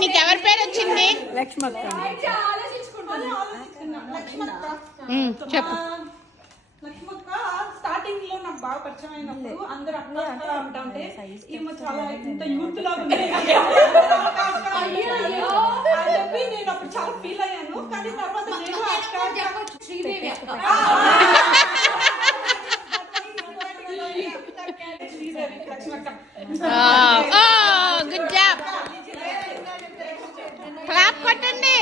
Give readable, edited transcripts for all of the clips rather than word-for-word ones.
నీకు ఎవరి పేరు వచ్చింది? లక్ష్మక్క. చెప్పు. లక్ష్మక్క స్టార్టింగ్ లో నాకు బాగా పరిచయం అయినప్పుడు అందరు అక్క అంటా ఉంటే ఈమె చాలా ఇంత యూత్ లాగా ఉంది అని చెప్పి నేను అప్పుడు చాలా ఫీల్ అయ్యాను. కానీ తర్వాత నేను శ్రీదేవి లక్ష్మక్క. గుడ్ జాబ్, క్లాప్ కొట్టండి.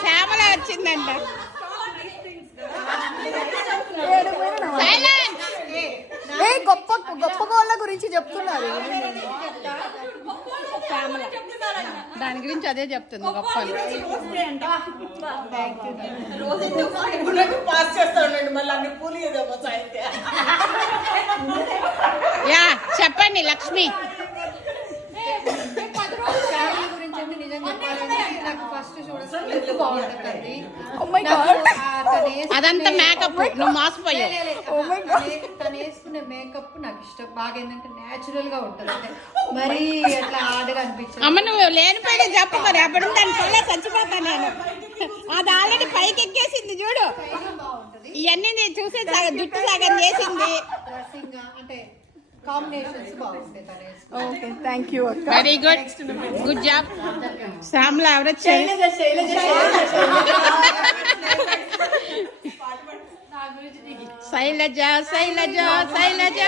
శ్యామల వచ్చిందంట. గొప్ప గొప్ప గోళ్ళ గురించి చెప్తున్నారు. శ్యామల దాని గురించి అదే చెప్తుంది గొప్ప. యా చెప్పండి లక్ష్మి. అదంతా మేకప్, నువ్వు మోసపోయావు. తను వేసుకునే మేకప్ నాకు ఇష్టం బాగా. ఏంటంటే నేచురల్ గా ఉంటుంది, మరి అట్లా ఆడగా అనిపించింది. అమ్మ నువ్వు లేనిపోయిన చెప్పు మరి. అప్పుడు దాని పల్లె చచ్చిపోతాను నేను. అది ఆల్రెడీ పైకి ఎక్కేసింది చూడు. ఇవన్నీ చూసే జుట్టు సగం చేసింది. డ్రెస్సింగ్ అంటే కాంబినేషన్స్ బాగుంటాయి. ఓకే, థ్యాంక్ యూ అక్క. Very good, good job. Shyamala ఎవరొచ్చు? శైలజ శైలజ శైలజ శైలజ.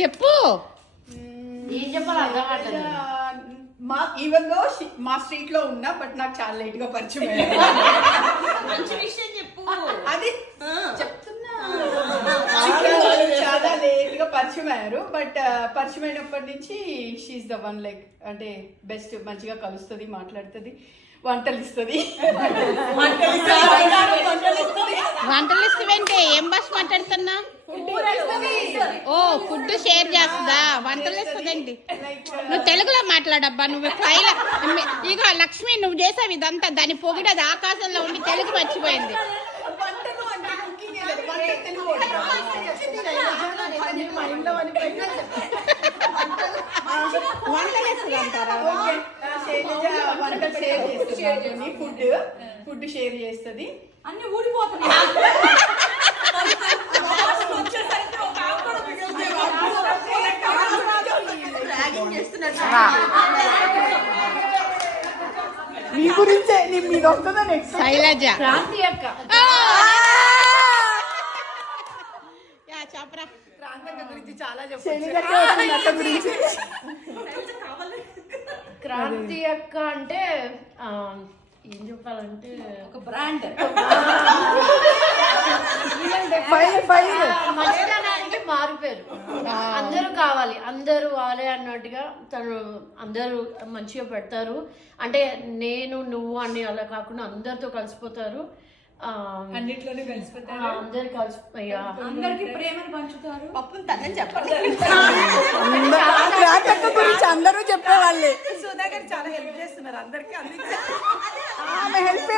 చెప్పు. ఈవెన్ దో మా స్ట్రీట్ లో ఉన్నా, బట్ నాకు చాలా లేట్ గా పరిచయం. మంచి విషయం చెప్పు. అది చెప్తున్నా, చాలా లేట్ గా పరిచయం అయ్యారు. బట్ పరిచయం అయినప్పటి నుంచి షీఈస్ ద వన్. లైక్ అంటే బెస్ట్, మంచిగా కలుస్తుంది, మాట్లాడుతుంది, వంటలు ఇస్తుంది. వంటలు ఇస్తావంటే ఏం భాష మాట్లాడుతున్నా? ఓ ఫుడ్ షేర్ చేస్తుందా? వంటలు ఇస్తుందండి. నువ్వు తెలుగులో మాట్లాడబ్బా. నువ్వు ఇక లక్ష్మి నువ్వు చేసావు ఇదంతా. దాని పొగిడి అది ఆకాశంలో ఉండి తెలుగు మర్చిపోయింది. వంటలు ఇస్తుంది అంటారా? ఫుడ్ షేర్ చేస్తుంది. అన్ని ఊడిపోతున్నాయి. మీ గురించే మీరు వస్తుందా నెక్స్ట్? శైలజ క్రాంతి అక్క. చెప్పరా. గురించి చాలా చెప్పారు. క్రాంతి అక్క అంటే ఏం చెప్పాలంటే ఒక బ్రాండ్. మంచితనానికి మారిపోయారు. అందరూ కావాలి, అందరూ వాళ్ళే అన్నట్టుగా తను అందరూ మంచిగా పెడతారు. అంటే నేను నువ్వు అని అలా కాకుండా అందరితో కలిసిపోతారు. అన్నిట్లోనే కలిసిపోతారు. అందరు కలిసిపోయా, అందరికి ప్రేమను పంచుతారు. పప్పును తనే చెప్పాలి. గురించి అందరూ చెప్పేవాళ్ళే. సుధాకర్ చాలా హెల్ప్ చేస్తున్నారు అందరికి. ఆమె హెల్ప్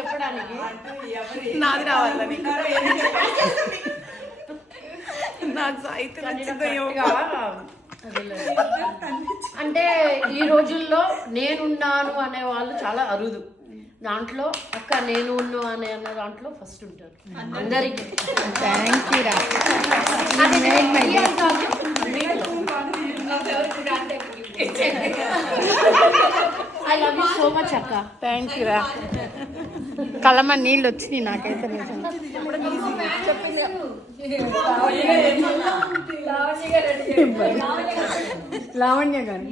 చెప్పడానికి నాది రావాలని నాకు అంటే ఈ రోజుల్లో నేనున్నాను అనే వాళ్ళు చాలా అరుదు. దాంట్లో అక్క నేను ఉన్నా అనే దాంట్లో ఫస్ట్ ఉంటారు అందరికి. థ్యాంక్ యూ రా. I love you so much అక్క. థ్యాంక్ యూ రా. కళ్ళమ్మ నీళ్ళు వచ్చినాయి నాకైతే. లావణ్య గారు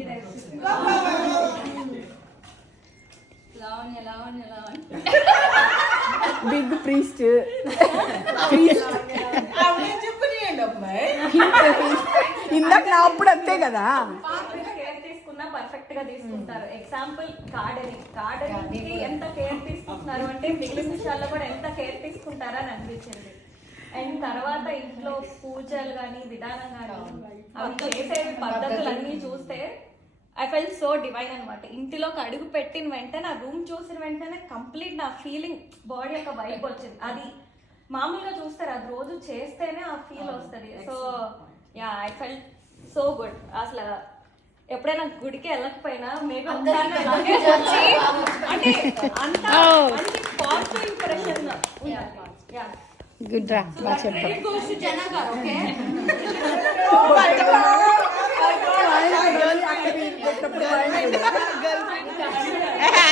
బిగ్ ప్రీస్ట్. ఇందాక నా అప్పుడు అంతే కదా. పర్ఫెక్ట్ గా తీసుకుంటారు. ఎగ్జాంపుల్ గార్డెనింగ్ కి ఎంత కేర్ తీసుకుంటున్నారు అంటే మిగిలిన విషయాల్లో కూడా ఎంత కేర్ తీసుకుంటారని అనిపించింది. అండ్ తర్వాత ఇంట్లో పూజలు కానీ విధానం కానీ అవి చేసే పద్ధతులన్నీ చూస్తే ఐ ఫెల్ సో డివైన్ అనమాట. ఇంటిలోకి అడుగు పెట్టిన వెంటనే ఆ రూమ్ చూసిన వెంటనే కంప్లీట్ నా ఫీలింగ్ బాడీ యొక్క వైబ్ వచ్చింది. అది మామూలుగా చూస్తారు, అది రోజు చేస్తేనే ఆ ఫీల్ వస్తుంది. So ya I fell so good. అసలు ఎప్పుడైనా గుడికి వెళ్ళకపోయినా మేబీ అంటే అంత పాజిటివ్ ఇంప్రెషన్. గుడ్ రా, బాగా చెప్పావు.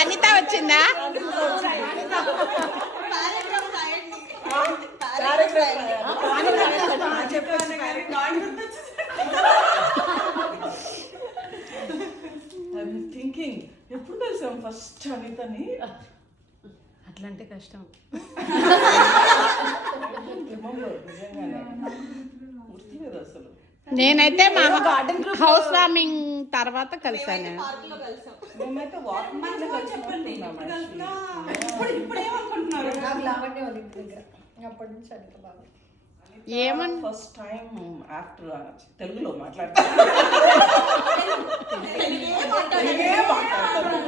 అనిత వచ్చిందా? థింకింగ్ ఎప్పుడు కలిసాం ఫస్ట్ అనితని? అట్లంటే కష్టం. గుర్తులేదు అసలు. నేనైతే మా హౌస్ వార్మింగ్ తర్వాత కలిసాను. మేమైతే చెప్పండి ఇప్పుడు ఏమనుకుంటున్నారు? అప్పటి నుంచి అనిత బాగా ఏమన్నా ఫస్ట్ టైం ఆఫ్టర్ తెలుగులో మాట్లాడతాను.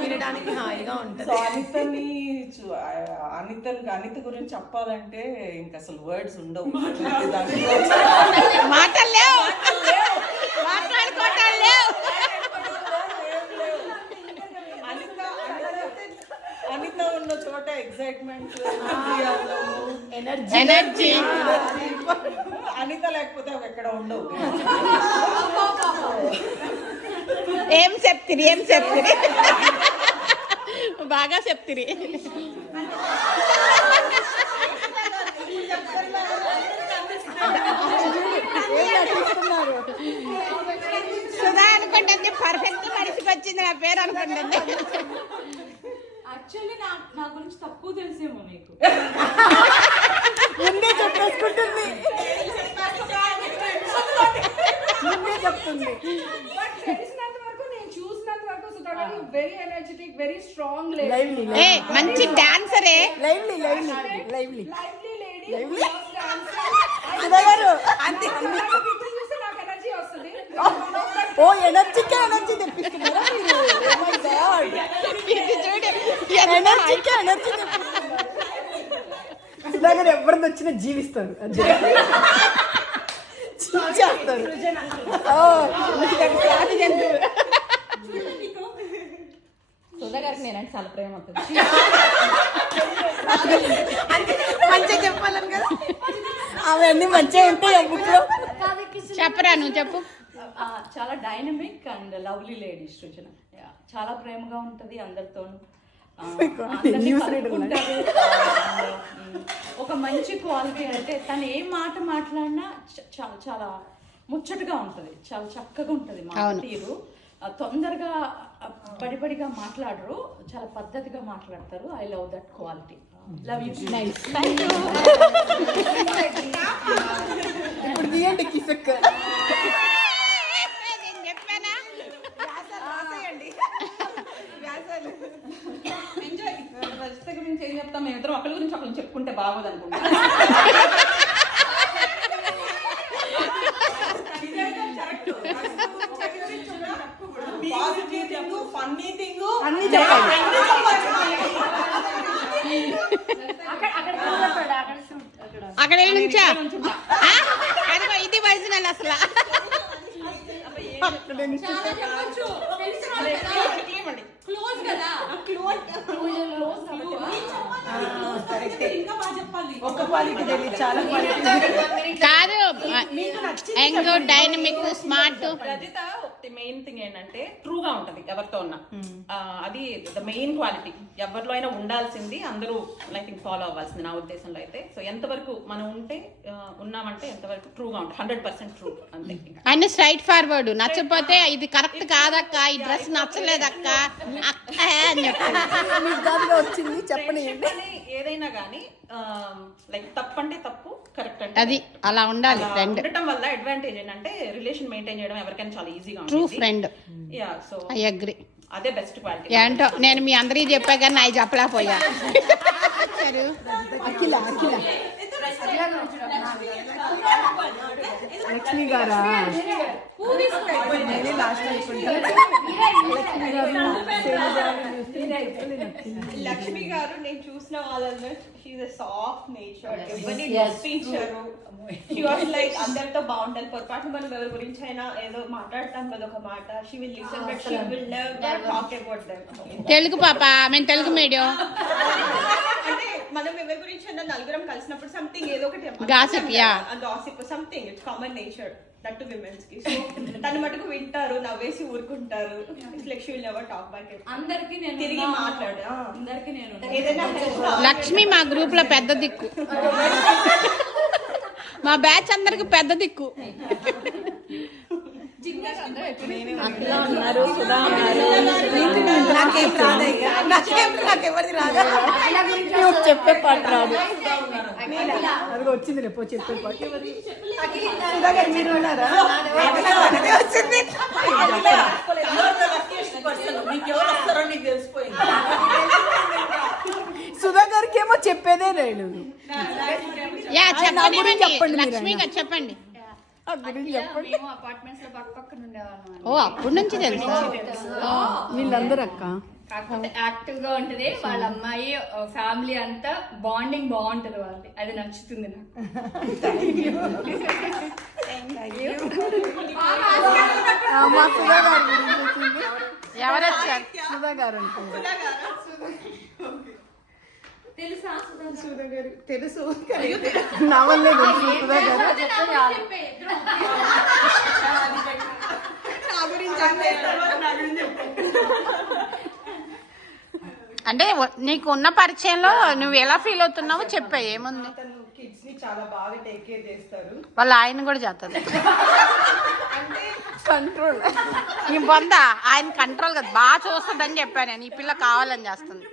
వినడానికి హాయిగా ఉంటుంది. సో అనిత గురించి చెప్పాలంటే ఇంక అసలు వర్డ్స్ ఉండవు. మాటలు లేవు, మాట్లాడుకోవటాలు లేవు. అనిత ఉన్న చోట ఎక్సైట్మెంట్, ఎనర్జీ. అనిత లేకపోతే అవి ఎక్కడ ఉండవు. ఏం చెప్తిరి, ఏం చెప్తిరి, బాగా చెప్తిరి. సుధా అనుకుంటుంది పర్ఫెక్ట్ మనిషికి వచ్చింది నా పేరు అనుకుంటుంది. యాక్చువల్లీ నా గురించి తక్కువ తెలిసేమో మీకు. ముందే చెప్పేసుకుంటుంది, ముందే చెప్తుంది. తెలిసినంత వరకు నేను చూసినంత వరకు very energetic, very strong lively ఏ మంచి డాన్సరే. Lively lively lively lady. చూస్తే నాకు ఎనర్జీ వస్తుంది. ఓ ఎనర్జీకే ఎనర్జీ తెప్పిస్తున్నారా మీరు? Oh my God. ఎనర్జీకే ఎనర్జీ తెప్పిస్తున్నారు. సుధాకర్ ఎవరిని వచ్చినా జీవిస్తారు, చేస్తారు. సుధాకర్కి నేనంటే చాలా ప్రేమ అవుతుంది. మంచిగా చెప్పాలని కదా, అవన్నీ మంచిగా ఉంటాయి ఆ బుక్ లో. చెప్పరా, నువ్వు చెప్పు. చాలా డైనమిక్ అండ్ లవ్లీ లేడీ సృజన. చాలా ప్రేమగా ఉంటది అందరితోనూ. అందరినీ కలుపుకుంటారు. ఒక మంచి క్వాలిటీ అంటే తను ఏ మాట మాట్లాడినా చాలా చాలా ముచ్చటగా ఉంటది, చాలా చక్కగా ఉంటది మాట తీరు. తొందరగా బడిబడిగా మాట్లాడరు, చాలా పద్ధతిగా మాట్లాడతారు. I love that quality. Love you. Nice. Thank you. ఇప్పుడు తీయండి కిసక్. నేను చెప్పానా? ఎంజాయ్. రజిత గురించి ఏం చెప్తాం, మేమిద్దరం ఒకరి గురించి ఒకరిని చెప్పుకుంటే బాగోదు అనుకుంటా. అన్ని చెప్పాలి. అక్కడ వెళ్ళి నుంచా? అదిగో ఇది ఒరిజినల్ అసలు. క్లోజ్ కదా, ఒక క్వాలిటీ తెలియదు, చాలా క్వాలిటీ. కాదు, young, dynamic, smart. Rajitha main thing ఏంటంటే ట్రూగా ఉంటది ఎవరితో ఉన్నా. అది ద మెయిన్ క్వాలిటీ. ఎవరిలో అయినా ఉండాల్సింది, అందరూ ఐ థింక్ ఫాలో అవ్వాల్సింది నా ఉద్దేశంలో అయితే. సో ఎంతవరకు మనం ఉంటే ఉన్నామంటే ఎంతవరకు ట్రూగా ఉంటాం, 100% ట్రూ అంతే. ఆయన స్ట్రైట్ ఫార్వర్డ్. నచ్చపోతే ఇది కరెక్ట్ కాదక్క, ఈ డ్రెస్ నచ్చలేదక్క అక్క అని చెప్పాను. వచ్చింది చెప్పని. ఏదైనా కానీ లైక్ తప్పు అంటే తప్పు, కరెక్ట్ అంటే అది అలా ఉండాలి అలా ఫ్రెండ్, ఉండటం వల్ల అడ్వాంటేజ్ ఏంటంటే రిలేషన్ మెయింటైన్ చేయడం ఎవరికైనా చాలా ఈజీగా ట్రూ ఉంటుంది. Friend. Yeah, so I agree. అదే బెస్ట్ క్వాలిటీ. ఏంటో నేను మీ అందరికీ చెప్పా కానీ నాకు చెప్పలేకపోయా. అఖిల అఖిల లక్ష్మి గారా నేనే లాస్ట్ లక్ష్మి గారు నేను చూసిన వాళ్ళలో షీఈ్ ఎ సాఫ్ట్ నేచర్, ఎవరిని నొప్పించరు. షీ వాస్ లైక్ అందరితో బాగుంటారు. పొరపాటు మనం ఎవరి గురించి అయినా ఏదో మాట్లాడతాం కదా ఒక మాట, she will listen but she will never talk about them. Telugu పాప, మేము తెలుగు మీడియం. అంటే మనం ఎవరి గురించి అయినా నలుగురం కలిసినప్పుడు సంథింగ్ ఏదో ఒకటి Gossip, yeah. Gossip something, it's common nature that to women's కి. సో తన మటుకు వింటారు, నవ్వేసి ఊరుకుంటారు. It's like she will never talk back. అందరికి నేను తిరిగి మాట్లాడు. అందరికి నేను ఏదైనా లక్ష్మి మా గ్రూప్ లో పెద్ద దిక్కు, మా బ్యాచ్ అందరికి పెద్ద దిక్కు. చెప్పే పాట రాదు, అది వచ్చింది రేపు చెప్పే పాట. సుధాకర్ మీరు ఉన్నారా? వచ్చింది. సుధాకర్కి ఏమో చెప్పేదే లేదు. యా చెప్పండి, చెప్పండి లక్ష్మి గారు చెప్పండి. మేము అపార్ట్మెంట్స్ లో పక్క పక్కన ఉండేవాళ్ళం. ఓ అప్పటి నుంచి తెలుసా? వీళ్ళందరూ అక్క కాకపోతే యాక్టివ్ గా ఉంటది వాళ్ళ అమ్మాయి, ఫ్యామిలీ అంతా బాండింగ్ బాగుంటది వాళ్ళది, అది నచ్చుతుంది నాకు. మా సుధా గారు గురించి వచ్చింది. ఎవరు వచ్చారు? సుధా గారు అనుకుంటా. తెలుసా సుధా గారు తెలుసు, నా వల్లే తెలుసు సుధా గారు. అంటే నీకు ఉన్న పరిచయంలో నువ్వు ఎలా ఫీల్ అవుతున్నావో చెప్పా, ఏముంది? కిడ్స్ ని చాలా బాగా టేక్ కేర్ చేస్తారు. వాళ్ళ ఆయన కూడా చేస్తుంది కంట్రోల్. నీ బొంద ఆయన కంట్రోల్ కదా, బాగా చూస్తుంది అని చెప్పాను నేను. ఈ పిల్ల కావాలని చేస్తుంది.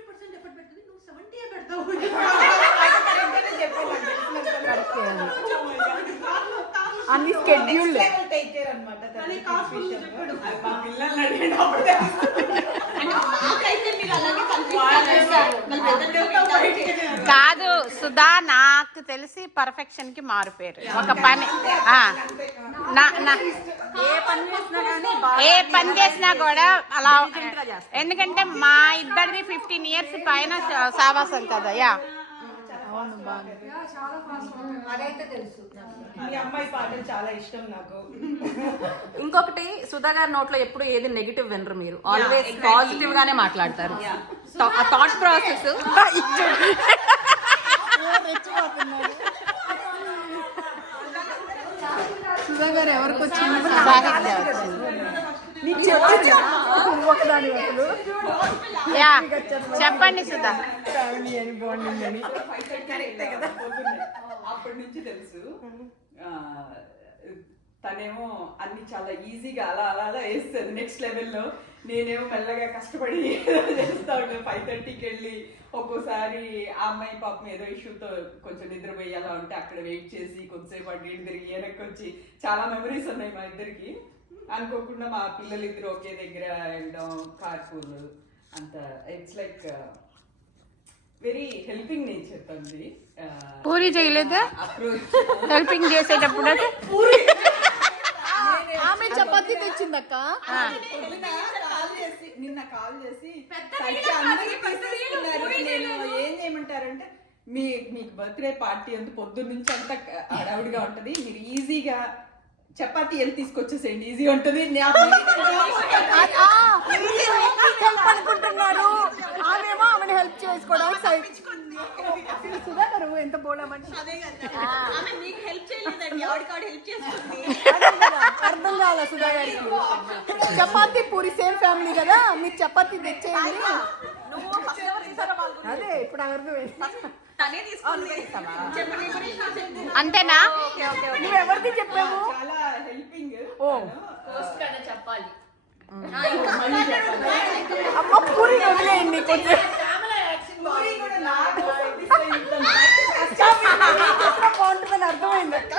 అన్ని స్కెడ్యూల్. టేక్ కేర్ అన్నమాట. కాదు సుధా, నాకు తెలిసి పర్ఫెక్షన్ కి మారుపేరు. ఒక పని ఏ పని చేసినా కూడా అలా, ఎందుకంటే మా ఇద్దరిది 15 years పైన సావాసం కదా. యా మీ అమ్మాయి పాటలు చాలా ఇష్టం నాకు. ఇంకొకటి, సుధా గారి నోట్లో ఎప్పుడు ఏది నెగిటివ్ వినరు మీరు, ఆల్వేస్ పాజిటివ్ గానే మాట్లాడతారు. ఆ థాట్ ప్రాసెస్ సుధా గారు ఎవరికి వచ్చింది? సాహిత్య వచ్చింది. నీకు చెప్పచ్చు ఒకదాని అసలు యా చెప్పండి సుధా. ఫ్యామిలీ అని బాండింగ్ అని. అప్పటి నుంచి తెలుసు. తనేమో అన్ని చాలా ఈజీగా అలా అలా అలా వేస్తుంది నెక్స్ట్ లెవెల్లో. నేనేమో మెల్లగా కష్టపడి చేస్తా ఉంటాను. 5:30కి వెళ్ళి ఒక్కోసారి ఆ అమ్మాయి పాపం ఏదో ఇష్యూతో కొంచెం నిద్రపోయి అలా ఉంటే అక్కడ వెయిట్ చేసి కొంతసేపు అటు ఇటు తిరిగి వెనక్కి వచ్చి చాలా మెమరీస్ ఉన్నాయి మా ఇద్దరికి. అనుకోకుండా మా పిల్లలు ఇద్దరు ఒకే దగ్గర వెళ్ళడం, కార్పూల్ అంత. It's like very helping nature తంది. పూరి చేయలేదా అప్రోచ్ హెల్పింగ్ చేసేటప్పుడు? ఆమె చపాతీ తెచ్చిందక్క. నిన్న కాల్ చేసి అందరికీ తీసుకున్నారు. నేను ఏం చేయమంటారంటే మీకు బర్త్డే పార్టీ అంత పొద్దున్న నుంచి అంతా హడావుడిగా ఉంటది, మీరు ఈజీగా చపాతీ వెళ్ళి తీసుకొచ్చేసేయండి, ఈజీ ఉంటది. అనుకుంటున్నారు ఆమెమో ఆమెను హెల్ప్ చేసుకోవడానికి. సుధా గారు ఎంత పోలామని అర్థం కాల సుధా గారికి. చపాతీ పూరి సేమ్ ఫ్యామిలీ కదా, మీరు చపాతీ తెచ్చేయండి. అదే ఇప్పుడు అర్థమైంది. అంతేనా? నువ్వెవరికి చెప్పావు? చాలా హెల్పింగ్. చెప్పాలి. అమ్మ పూరి వదిలేయండి కొంచెం. పూరి కూడా నాకు అర్థమైంది అక్క